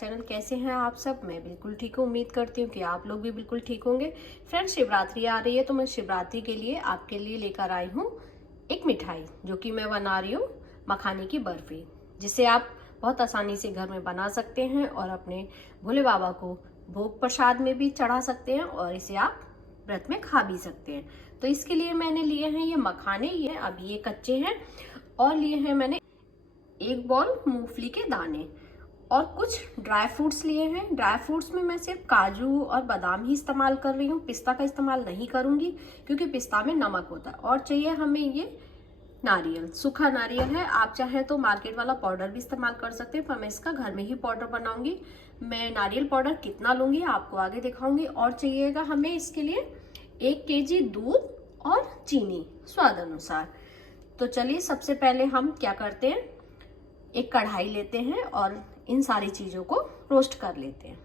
Channel. कैसे हैं आप सब? मैं बिल्कुल ठीक हूँ। उम्मीद करती हूँ कि आप लोग भी बिल्कुल ठीक होंगे। फ्रेंड्स, शिवरात्रि आ रही है तो मैं शिवरात्रि के लिए आपके लिए लेकर आई हूँ एक मिठाई, जो कि मैं बना रही हूँ मखाने की बर्फी, जिसे आप बहुत आसानी से घर में बना सकते हैं और अपने भोले बाबा को भोग प्रसाद में भी चढ़ा सकते हैं और इसे आप व्रत में खा भी सकते हैं। तो इसके लिए मैंने लिए हैं ये मखाने, ये अभी ये कच्चे हैं, और लिए हैं मैंने एक बॉल मूंगफली के दाने और कुछ ड्राई फ्रूट्स लिए हैं। ड्राई फ्रूट्स में मैं सिर्फ काजू और बादाम ही इस्तेमाल कर रही हूँ, पिस्ता का इस्तेमाल नहीं करूंगी क्योंकि पिस्ता में नमक होता है। और चाहिए हमें ये नारियल, सूखा नारियल है। आप चाहे तो मार्केट वाला पाउडर भी इस्तेमाल कर सकते हैं, पर मैं इसका घर में ही पाउडर बनाऊंगी। मैं नारियल पाउडर कितना लूंगी आपको आगे दिखाऊंगी। और चाहिएगा हमें इसके लिए 1 केजी दूध और चीनी स्वाद अनुसार। तो चलिए सबसे पहले हम क्या करते हैं, एक कढ़ाई लेते हैं और इन सारी चीजों को रोस्ट कर लेते हैं।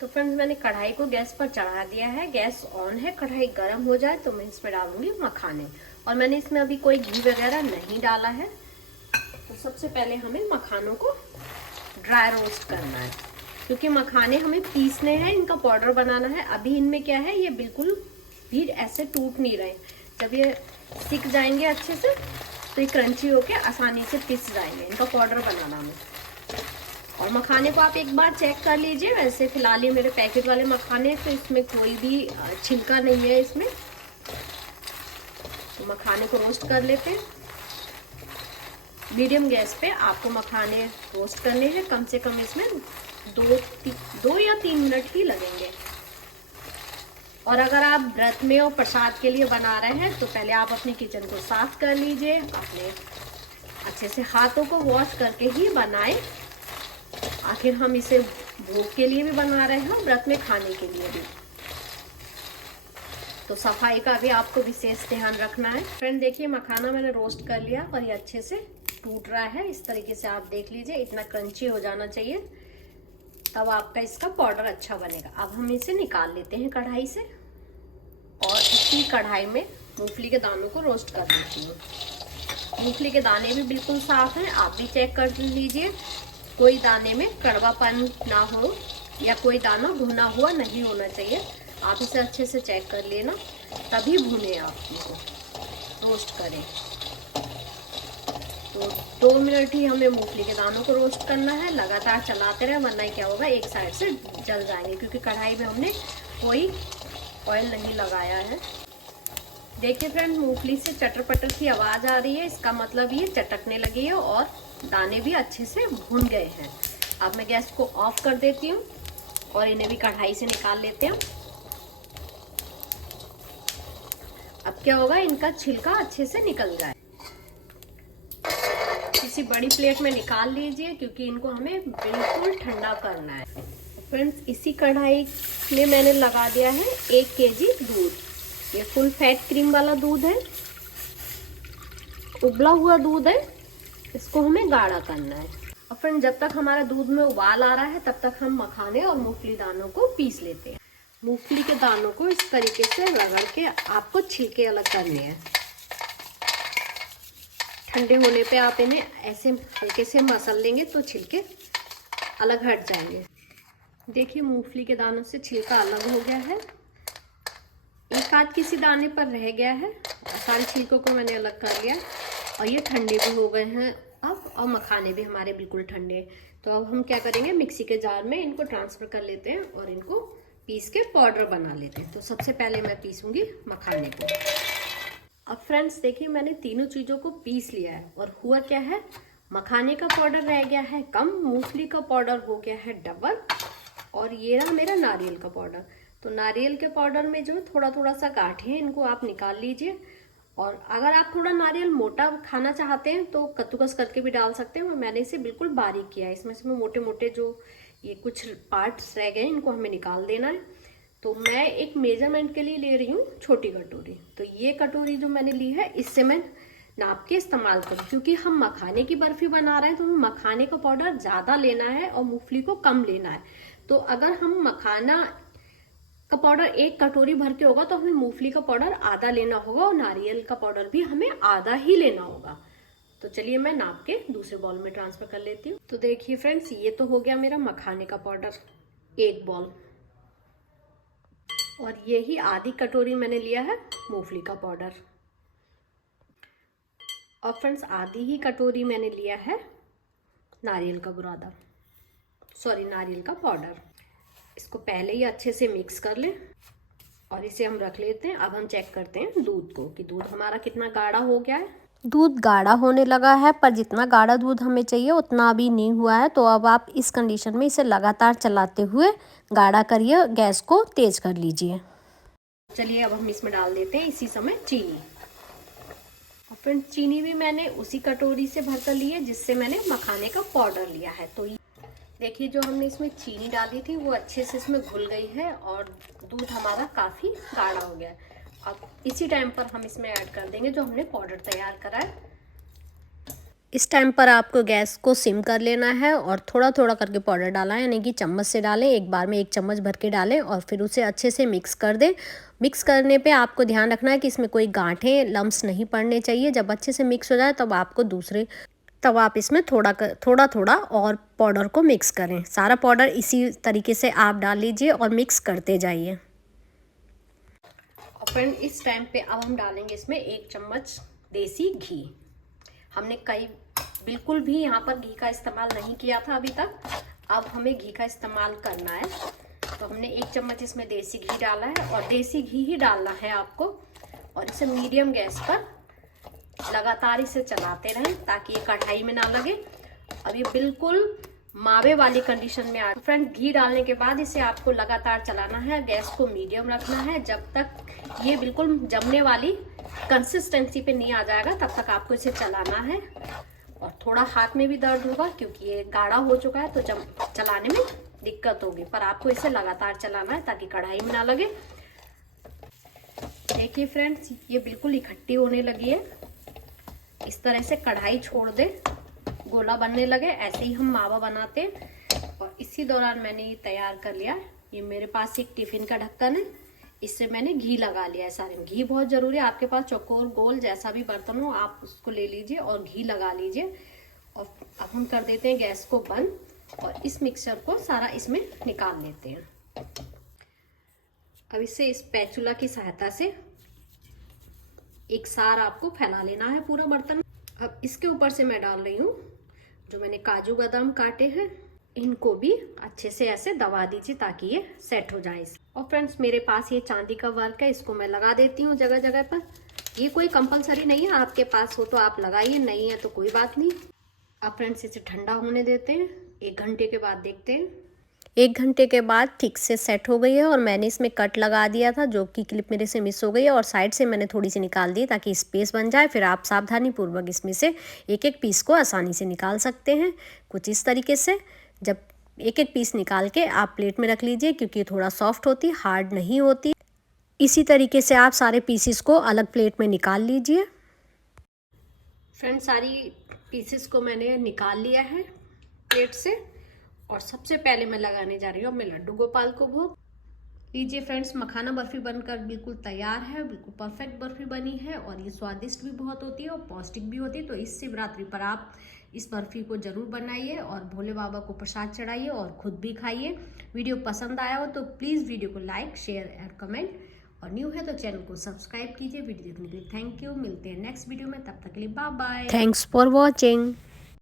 तो फ्रेंड्स, मैंने कढ़ाई को गैस पर चढ़ा दिया है, गैस ऑन है। कढ़ाई गर्म हो जाए तो मैं इसमें डालूंगी मखाने, और मैंने इसमें अभी कोई घी वगैरह नहीं डाला है। तो सबसे पहले हमें मखानों को ड्राई रोस्ट करना है, क्योंकि मखाने हमें पीसने हैं, इनका पाउडर बनाना है। अभी इनमें क्या है, ये बिल्कुल भी ऐसे टूट नहीं रहे। जब ये सिक जाएंगे अच्छे से तो ये क्रंची होके आसानी से पिस जाएंगे। इनका पाउडर बनाना हमें। और मखाने को आप एक बार चेक कर लीजिए। वैसे फिलहाल ये मेरे पैकेट वाले मखाने, तो इसमें कोई भी छिलका नहीं है इसमें। तो मखाने को रोस्ट कर लेते हैं। मीडियम गैस पे आपको मखाने रोस्ट करने हैं। कम से कम इसमें 2 या 3 मिनट ही लगेंगे। और अगर आप व्रत में और प्रसाद के लिए बना रहे हैं तो पहले आप अपने किचन को साफ कर लीजिए। अपने अच्छे से हाथों को वॉश करके ही बनाएं। आखिर हम इसे भोग के लिए भी बना रहे हैं और व्रत में खाने के लिए भी, तो सफाई का भी आपको विशेष ध्यान रखना है। फ्रेंड देखिए, मखाना मैंने रोस्ट कर लिया और ये अच्छे से टूट रहा है। इस तरीके से आप देख लीजिए, इतना क्रंची हो जाना चाहिए, तब आपका इसका पाउडर अच्छा बनेगा। अब हम इसे निकाल लेते हैं कढ़ाई से, और इसी कढ़ाई में मूंगफली के दानों को रोस्ट कर लेती हूँ। मूंगफली के दाने भी बिल्कुल साफ हैं, आप भी चेक कर लीजिए। कोई दाने में कड़वापन ना हो या कोई दाना भुना हुआ नहीं होना चाहिए। आप इसे अच्छे से चेक कर लेना, तभी भुने आप इसको रोस्ट करें। तो 2 मिनट ही हमें मूंगफली के दानों को रोस्ट करना है। लगातार चलाते रहे, वरना क्या होगा, एक साइड से जल जाएंगे, क्योंकि कढ़ाई में हमने कोई ऑयल नहीं लगाया है। देखिए फ्रेंड, मूंगफली से चटर पटर की आवाज आ रही है, इसका मतलब ये चटकने लगी है और दाने भी अच्छे से भुन गए हैं। अब मैं गैस को ऑफ कर देती हूँ और इन्हें भी कढ़ाई से निकाल लेते हैं। अब क्या होगा, इनका छिलका अच्छे से निकल जाए। किसी बड़ी प्लेट में निकाल लीजिए, क्योंकि इनको हमें बिल्कुल ठंडा करना है। फ्रेंड्स, इसी कढ़ाई में मैंने लगा दिया है 1 केजी दूध। ये फुल फैट क्रीम वाला दूध है, उबला हुआ दूध है। इसको हमें गाढ़ा करना है। और फ्रेंड, जब तक हमारा दूध में उबाल आ रहा है, तब तक हम मखाने और मूंगफली दानों को पीस लेते हैं। मूंगफली के दानों को इस तरीके से रगड़ के आपको छिलके अलग करने हैं। ठंडे होने पे आप इन्हें ऐसे हल्के से मसल लेंगे तो छिलके अलग हट जाएंगे। देखिए, मूंगफली के दानों से छिलका अलग हो गया है। एक आध किसी दाने पर रह गया है। सारे छिलकों को मैंने अलग कर लिया और ये ठंडे भी हो गए हैं अब, और मखाने भी हमारे बिल्कुल ठंडे। तो अब हम क्या करेंगे, मिक्सी के जार में इनको ट्रांसफर कर लेते हैं और इनको पीस के पाउडर बना लेते हैं। तो सबसे पहले मैं पीसूंगी मखाने को। अब फ्रेंड्स देखिए, मैंने तीनों चीज़ों को पीस लिया है और हुआ क्या है, मखाने का पाउडर रह गया है कम, मूंगफली का पाउडर हो गया है डबल, और ये रहा मेरा नारियल का पाउडर। तो नारियल के पाउडर में जो थोड़ा थोड़ा सा गांठें हैं, इनको आप निकाल लीजिए। और अगर आप थोड़ा नारियल मोटा खाना चाहते हैं तो कद्दूकस करके भी डाल सकते हैं, और मैंने इसे बिल्कुल बारीक किया है। इसमें से मोटे मोटे जो ये कुछ पार्ट्स रह गए, इनको हमें निकाल देना है। तो मैं एक मेजरमेंट के लिए ले रही हूँ छोटी कटोरी। तो ये कटोरी जो मैंने ली है, इससे मैं नाप के इस्तेमाल करूँ, क्योंकि हम मखाने की बर्फी बना रहे हैं तो हमें मखाने का पाउडर ज़्यादा लेना है और मूंगफली को कम लेना है। तो अगर हम मखाना का पाउडर 1 कटोरी भर के होगा तो हमें मूंगफली का पाउडर आधा लेना होगा, और नारियल का पाउडर भी हमें आधा ही लेना होगा। तो चलिए मैं नाप के दूसरे बॉल में ट्रांसफर कर लेती हूँ। तो देखिए फ्रेंड्स, ये तो हो गया मेरा मखाने का पाउडर 1 बॉल, और यही आधी कटोरी मैंने लिया है मूंगफली का पाउडर, और फ्रेंड्स आधी ही कटोरी मैंने लिया है नारियल का बुरादा, नारियल का पाउडर। इसको पहले ही अच्छे से मिक्स कर लें और इसे हम रख लेते हैं। अब हम चेक करते हैं दूध को कि दूध हमारा कितना गाढ़ा हो गया है। दूध गाढ़ा होने लगा है, पर जितना गाढ़ा दूध हमें चाहिए उतना अभी नहीं हुआ है। तो अब आप इस कंडीशन में इसे लगातार चलाते हुए गाढ़ा करिए, गैस को तेज कर लीजिए। चलिए अब हम इसमें डाल देते हैं इसी समय चीनी। और फ्रेंड्स चीनी भी मैंने उसी कटोरी से भर कर ली है जिससे मैंने मखाने का पाउडर लिया है। तो देखिए जो हमने इसमें चीनी डाली थी वो अच्छे से इसमें घुल गई है और दूध हमारा काफ़ी गाढ़ा हो गया है। अब इसी टाइम पर हम इसमें ऐड कर देंगे जो हमने पाउडर तैयार करा है। इस टाइम पर आपको गैस को सिम कर लेना है और थोड़ा थोड़ा करके पाउडर डाला है, यानी कि चम्मच से डालें, एक बार में 1 चम्मच भर के डालें और फिर उसे अच्छे से मिक्स कर दें। मिक्स करने पे आपको ध्यान रखना है कि इसमें कोई गांठें, लम्स नहीं पड़ने चाहिए। जब अच्छे से मिक्स हो जाए तब आप इसमें थोड़ा थोड़ा और पाउडर को मिक्स करें। सारा पाउडर इसी तरीके से आप डाल लीजिए और मिक्स करते जाइए। और फ्रेंड इस टाइम पे अब हम डालेंगे इसमें 1 चम्मच देसी घी। हमने बिल्कुल भी यहाँ पर घी का इस्तेमाल नहीं किया था अभी तक, अब हमें घी का इस्तेमाल करना है। तो हमने 1 चम्मच इसमें देसी घी डाला है और देसी घी ही डालना है आपको, और इसे मीडियम गैस पर लगातार इसे चलाते रहें ताकि ये कढ़ाई में ना लगे। अब ये बिल्कुल मावे वाली कंडीशन में आ। फ्रेंड घी डालने के बाद इसे आपको लगातार चलाना है, गैस को मीडियम रखना है। जब तक ये बिल्कुल जमने वाली कंसिस्टेंसी पे नहीं आ जाएगा तब तक आपको इसे चलाना है। और थोड़ा हाथ में भी दर्द होगा क्योंकि ये गाढ़ा हो चुका है, तो चलाने में दिक्कत होगी, पर आपको इसे लगातार चलाना है ताकि कढ़ाई में ना लगे। देखिए फ्रेंड्स ये बिल्कुल इकट्ठी होने लगी है। इस तरह से कढ़ाई छोड़ दे, गोला बनने लगे, ऐसे ही हम मावा बनाते हैं। और इसी दौरान मैंने ये तैयार कर लिया। ये मेरे पास एक टिफिन का ढक्कन है, इससे मैंने घी लगा लिया है सारे में। घी बहुत ज़रूरी है, आपके पास चौकोर गोल जैसा भी बर्तन हो आप उसको ले लीजिए और घी लगा लीजिए। और अब हम कर देते हैं गैस को बंद और इस मिक्सचर को सारा इसमें निकाल लेते हैं। अब इसे इस स्पैचुला की सहायता से एक सार आपको फैला लेना है पूरा बर्तन। अब इसके ऊपर से मैं डाल रही हूँ जो मैंने काजू बादाम काटे हैं, इनको भी अच्छे से ऐसे दबा दीजिए ताकि ये सेट हो जाए। और फ्रेंड्स मेरे पास ये चांदी का वर्क है, इसको मैं लगा देती हूँ जगह जगह पर। ये कोई कंपलसरी नहीं है, आपके पास हो तो आप लगाइए, नहीं है तो कोई बात नहीं। अब फ्रेंड्स इसे ठंडा होने देते हैं, 1 घंटे के बाद देखते हैं। 1 घंटे के बाद ठीक से सेट हो गई है और मैंने इसमें कट लगा दिया था जो कि क्लिप मेरे से मिस हो गई है, और साइड से मैंने थोड़ी सी निकाल दी ताकि स्पेस बन जाए। फिर आप सावधानी पूर्वक इसमें से एक एक पीस को आसानी से निकाल सकते हैं, कुछ इस तरीके से। जब एक एक पीस निकाल के आप प्लेट में रख लीजिए क्योंकि ये थोड़ा सॉफ्ट होती, हार्ड नहीं होती। इसी तरीके से आप सारे पीसेस को अलग प्लेट में निकाल लीजिए। फ्रेंड्स सारी पीसेस को मैंने निकाल लिया है प्लेट से, और सबसे पहले मैं लगाने जा रही हूँ मैं लड्डू गोपाल को भोग। लीजिए फ्रेंड्स मखाना बर्फी बनकर बिल्कुल तैयार है, बिल्कुल परफेक्ट बर्फी बनी है और ये स्वादिष्ट भी बहुत होती है और पौष्टिक भी होती है। तो इस शिवरात्रि पर आप इस बर्फी को जरूर बनाइए और भोले बाबा को प्रसाद चढ़ाइए और खुद भी खाइए। वीडियो पसंद आया हो तो प्लीज़ वीडियो को लाइक, शेयर और कमेंट, और न्यू है तो चैनल को सब्सक्राइब कीजिए। वीडियो देखने के लिए थैंक यू। मिलते हैं नेक्स्ट वीडियो में, तब तक के लिए bye bye. Thanks for watching.